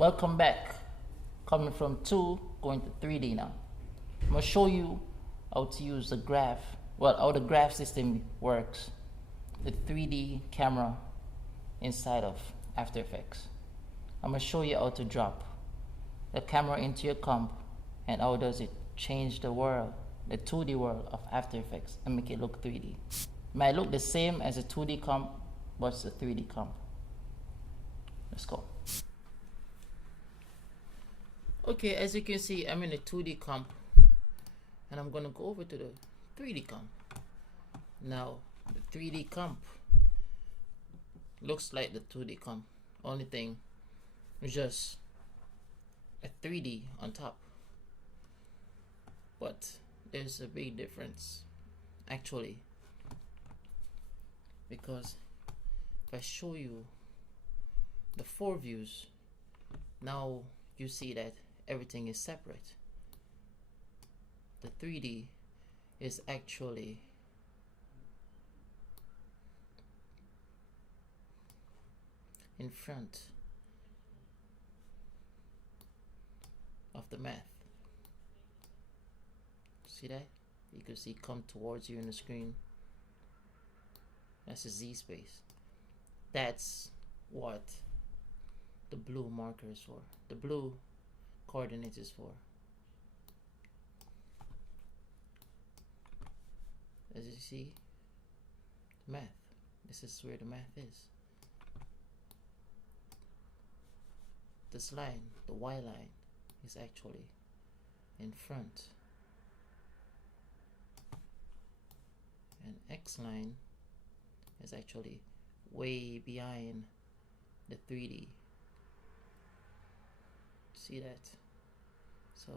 Welcome back. Coming from 2 going to 3D now. I'm going to show you how to use the graph, how the graph system works, the 3D camera inside of After Effects. I'm going to show you how to drop the camera into your comp and how does it change the world, the 2D world of After Effects and make it look 3D. It might look the same as a 2D comp, but it's a 3D comp. Let's go. Okay, as you can see, I'm in a 2D comp and I'm gonna go over to the 3D comp. Now, the 3D comp looks like the 2D comp. Only thing is just a 3D on top. But there's a big difference, actually, because if I show you the 4 views, now you see that everything is separate. The 3D is actually in front of the math. See that? You can see come towards you in the screen. That's a Z space. That's what the blue marker is for. The blue coordinates is for. As you see, the math. This is where the math is. This line, the Y line, is actually in front. And X line is actually way behind the 3D. See that? So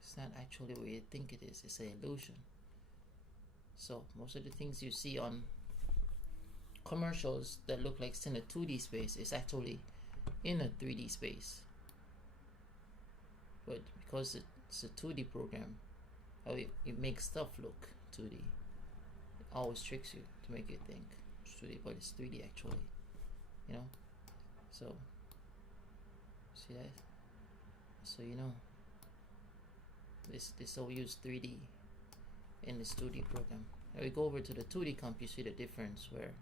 it's not actually what you think it is. It's an illusion. So most of the things you see on commercials that look like it's in a 2D space is actually in a 3D space. But because it's a 2D program, it makes stuff look 2D. It always tricks you to make you think it's 2D, but it's 3D actually. You know? So see that? So you know, this all use 3D in this 2D program. Now we go over to the 2D comp, you see the difference where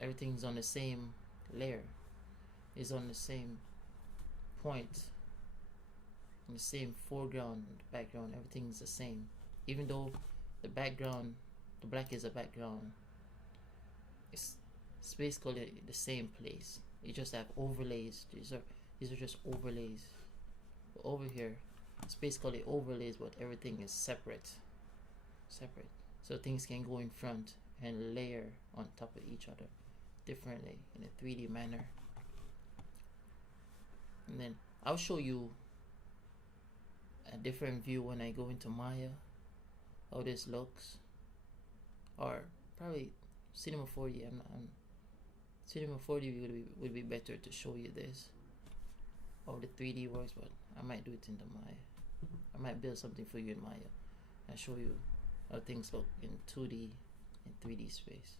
everything's on the same layer, is on the same point, in the same foreground, background, everything's the same. Even though the background, the black is a background, it's basically the same place. You just have overlays. These are just overlays. But over here, it's basically overlays, but everything is separate. So things can go in front and layer on top of each other differently in a 3D manner. And then I'll show you a different view when I go into Maya, how this looks, or probably Cinema 4D. Cinema 4D would be better to show you this, how the 3D works, but I might do it in the Maya. I might build something for you in Maya and show you how things look in 2D and 3D space,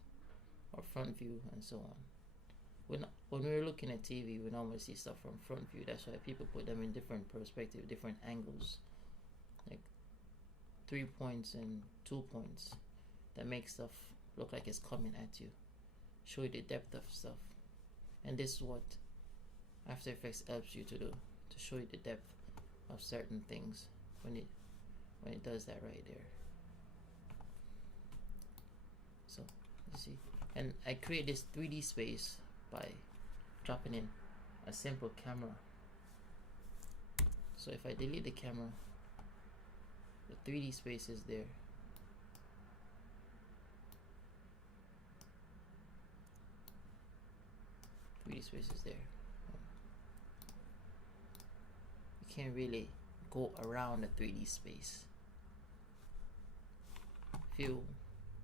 or front view and so on. When we're looking at TV, we normally see stuff from front view. That's why people put them in different perspectives, different angles, like 3 points and 2 points, that makes stuff look like it's coming at you, show you the depth of stuff. And this is what After Effects helps you to do, to show you the depth of certain things when it does that right there. So you see, and I create this 3D space by dropping in a simple camera. So if I delete the camera, the 3D space is there. Space is there. You can't really go around the 3D space. If you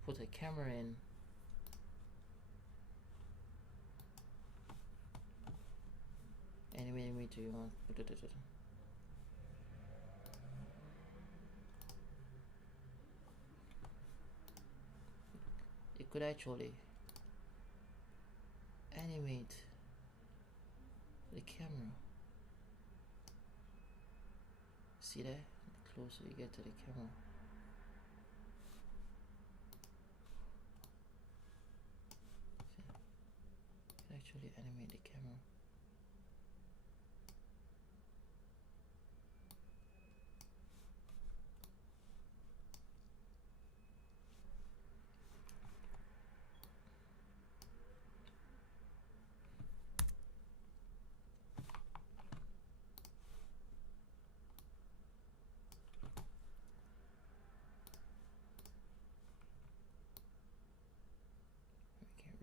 put a camera in, any millimeter you want, you could actually animate the camera. See that? The closer you get to the camera. See? You can actually animate the camera.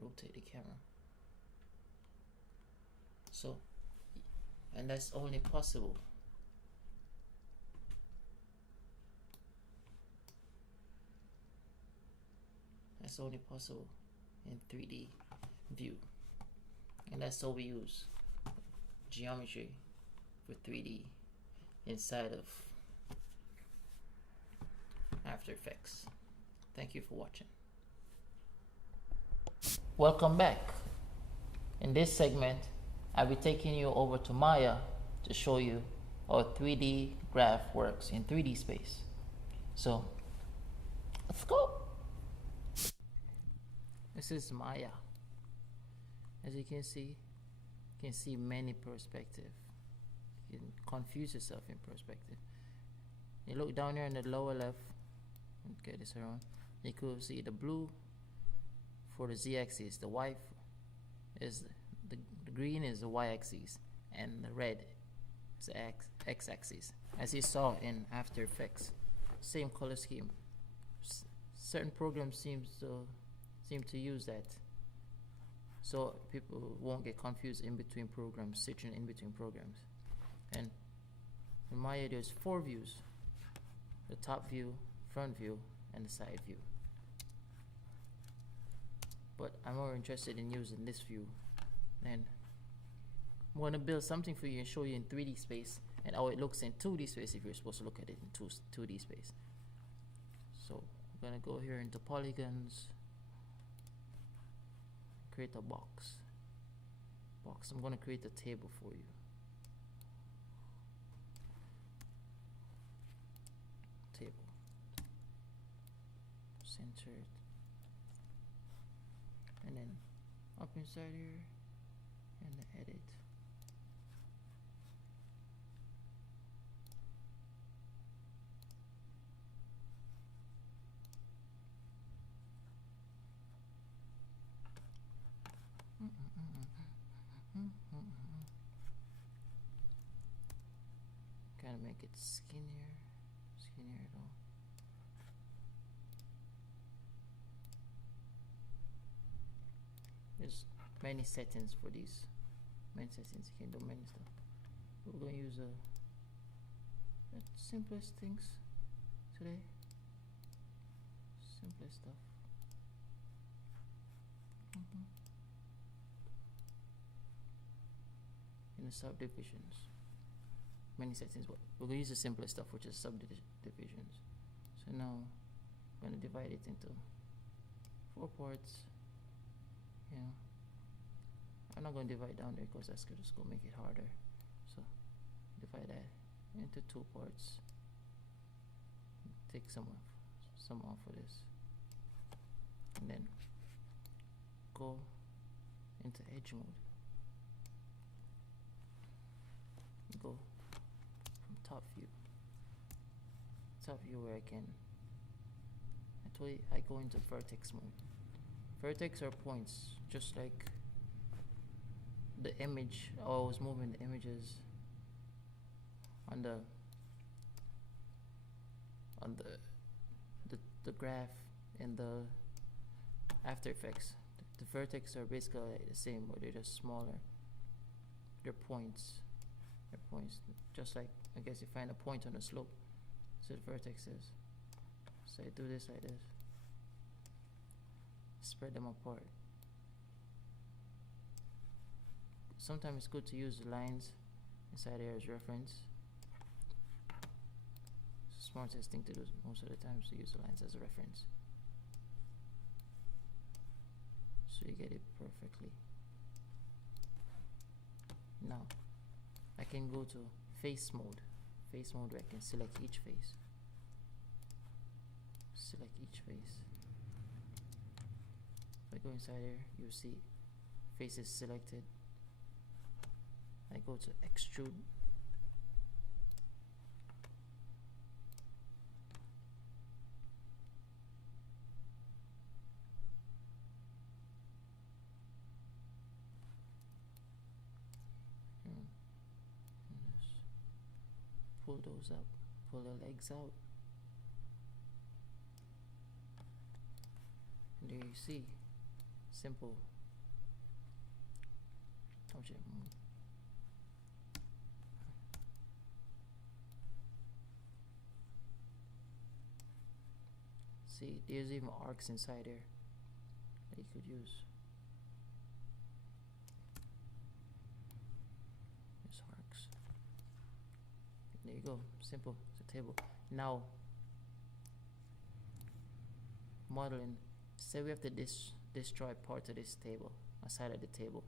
Rotate the camera. So, and that's only possible in 3D view, and that's all we use geometry for 3D inside of After Effects. Thank you for watching. Welcome back. In this segment, I'll be taking you over to Maya to show you how a 3D graph works in 3D space. So, let's go. This is Maya. As you can see many perspectives. You can confuse yourself in perspective. You look down here in the lower left, get this around, you could see the blue for the z-axis, the white is the green is the y-axis, and the red is the x-axis, as you saw in After Effects. Same color scheme. Certain programs seem to use that, so people won't get confused in between programs, switching in between programs. And in Maya, there's 4 views: the top view, front view, and the side view. But I'm more interested in using this view, and I'm going to build something for you and show you in 3D space and how it looks in 2D space if you're supposed to look at it in 2D space. So I'm going to go here into polygons, create a box. I'm going to create a table for you. Table, centered. And then up inside here and the edit. Kind of make it skinnier though. There's many settings for these. Many settings, you can do many stuff. We're going to use the simplest things today. Simplest stuff. In the subdivisions. Many settings, but we're going to use the simplest stuff, which is subdivisions. So now I'm going to divide it into 4 parts. Yeah, I'm not going to divide down there because that's just going to make it harder. So divide that into 2 parts. Take some off for this, and then go into edge mode. Go from top view where I go into vertex mode. Vertex are points, just like the image. I was moving the images on the graph in the After Effects. The vertex are basically the same, but they're just smaller. They're points. Just like, I guess you find a point on a slope. So the vertex is. So I do this like this. Spread them apart. Sometimes it's good to use the lines inside here as reference. It's the smartest thing to do most of the time, is to use the lines as a reference, so you get it perfectly. Now I can go to face mode. Face mode where I can select each face. Select each face. If I go inside here, you'll see faces selected. I go to extrude. Pull those up, pull the legs out, and there you see, simple object mode. See, there's even arcs inside there that you could use. There's arcs. There you go, simple, it's a table. Now, modeling, say we have to destroy part of this table, a side of the table.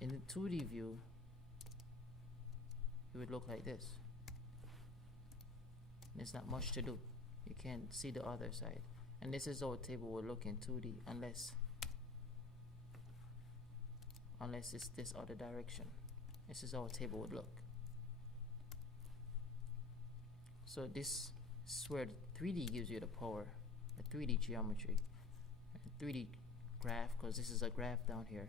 In the 2D view, it would look like this. There's not much to do. You can't see the other side. And this is how a table would look in 2D, unless it's this other direction. This is how a table would look. So this is where 3D gives you the power, the 3D geometry, 3D graph, because this is a graph down here.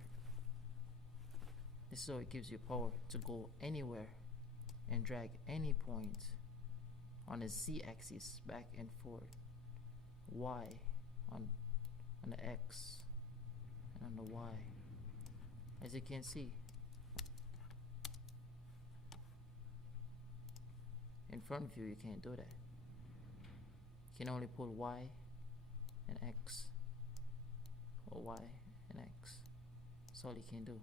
This is how it gives you power to go anywhere and drag any point on the z-axis back and forth, y on the x, and on the y. As you can see, in front view you can't do that. You can only pull y and x, or y and x. That's all you can do.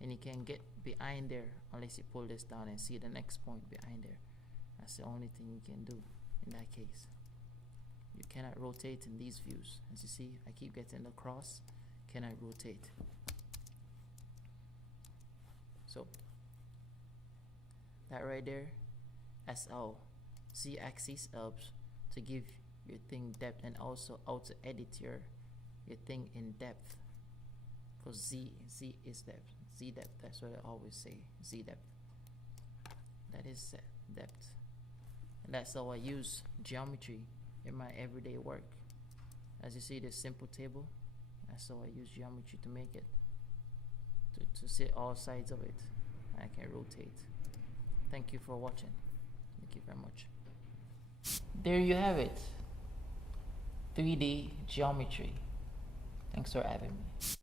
And you can't get behind there unless you pull this down and see the next point behind there. That's the only thing you can do in that case. You cannot rotate in these views. As you see, I keep getting the cross, cannot rotate. So that right there, that's how z-axis helps to give your thing depth, and also how to edit your thing in depth, because z is depth, z depth, that's what I always say, z depth, that is depth. And that's how I use geometry in my everyday work. As you see, this simple table, that's how I use geometry to make it, to see all sides of it. I can rotate. Thank you for watching. Thank you very much. There you have it, 3D geometry. Thanks for having me.